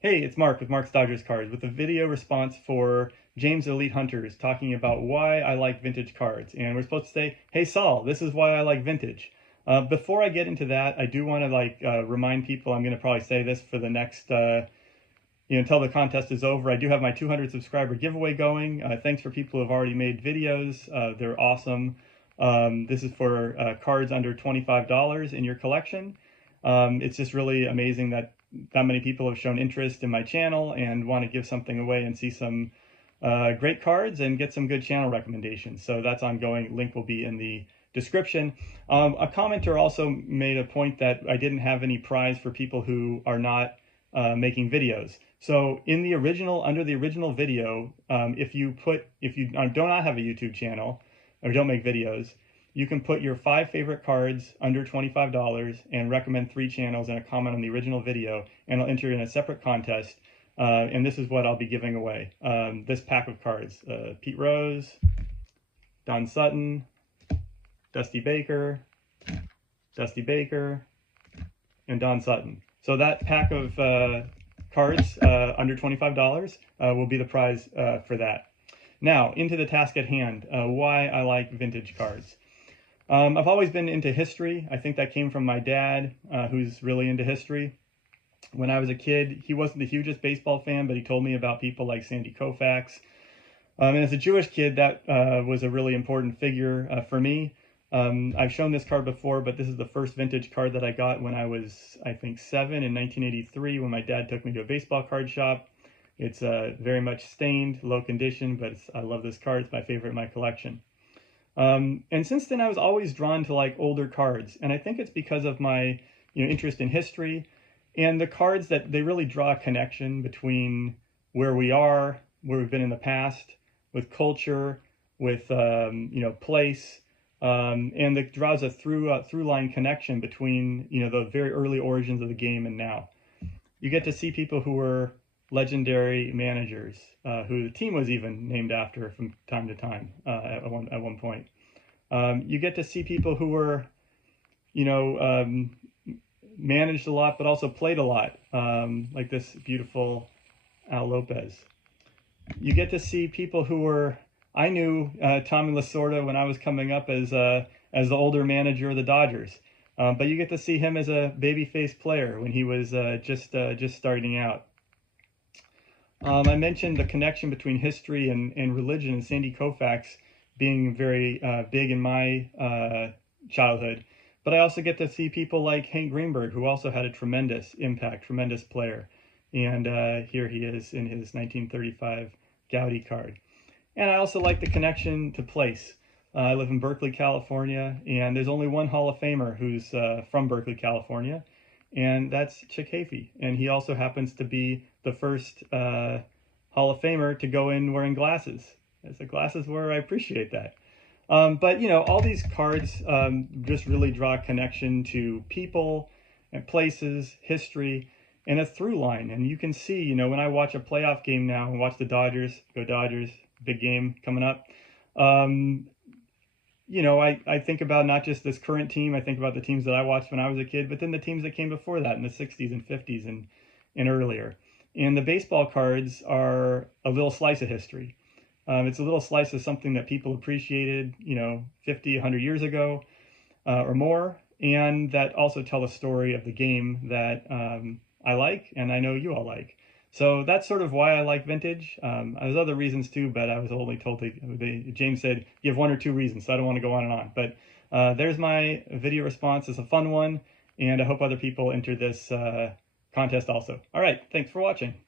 Hey, it's Mark with Mark's Dodgers Cards with a video response for James Elite Hunters talking about why I like vintage cards. And we're supposed to say, hey Saul, this is why I like vintage. Before I get into that, I do want to remind people, I'm going to probably say this for the next, until the contest is over. I do have my 200 subscriber giveaway going. Thanks for people who have already made videos. They're awesome. This is for cards under $25 in your collection. It's just really amazing that many people have shown interest in my channel and want to give something away and see some great cards and get some good channel recommendations. So that's ongoing. Link will be in the description. A commenter also made a point that I didn't have any prize for people who are not making videos. So in the original, under the original video, if you do not have a YouTube channel or don't make videos, you can put your 5 favorite cards under $25 and recommend 3 channels and a comment on the original video, and I'll enter in a separate contest. And this is what I'll be giving away. This pack of cards: Pete Rose, Don Sutton, Dusty Baker, and Don Sutton. So that pack of cards under $25 will be the prize for that. Now, into the task at hand, why I like vintage cards. I've always been into history. I think that came from my dad, who's really into history. When I was a kid, he wasn't the hugest baseball fan, but he told me about people like Sandy Koufax. And as a Jewish kid, that was a really important figure for me. I've shown this card before, but this is the first vintage card that I got when I was, I think, 7 in 1983, when my dad took me to a baseball card shop. It's very much stained, low condition, but I love this card. It's my favorite in my collection. And since then, I was always drawn to like older cards, and I think it's because of my interest in history and the cards that they really draw a connection between where we are, where we've been in the past, with culture, with place, and that draws a through line connection between the very early origins of the game and now. You get to see people who were legendary managers, who the team was even named after from time to time at one point. You get to see people who were, managed a lot, but also played a lot, like this beautiful Al Lopez. You get to see people who were, I knew Tommy Lasorda when I was coming up as the older manager of the Dodgers. But you get to see him as a babyface player when he was just starting out. I mentioned the connection between history and religion, and Sandy Koufax being very big in my childhood. But I also get to see people like Hank Greenberg, who also had a tremendous impact, tremendous player. And here he is in his 1935 Gaudi card. And I also like the connection to place. I live in Berkeley, California, and there's only one Hall of Famer who's from Berkeley, California, and that's Chick Hafey. And he also happens to be the first Hall of Famer to go in wearing glasses. As the glasses wearer, I appreciate that. But all these cards just really draw a connection to people and places, history, and a through line. And you can see, when I watch a playoff game now and watch the Dodgers, go Dodgers, big game coming up, I think about not just this current team, I think about the teams that I watched when I was a kid, but then the teams that came before that in the 60s and 50s and earlier. And the baseball cards are a little slice of history. It's a little slice of something that people appreciated, 50, 100 years ago or more, and that also tell a story of the game that I like, and I know you all like. So that's sort of why I like vintage. There's other reasons too, but I was only told James said give 1 or 2 reasons, so I don't want to go on and on. But there's my video response. It's a fun one, and I hope other people enter this contest also. All right, thanks for watching.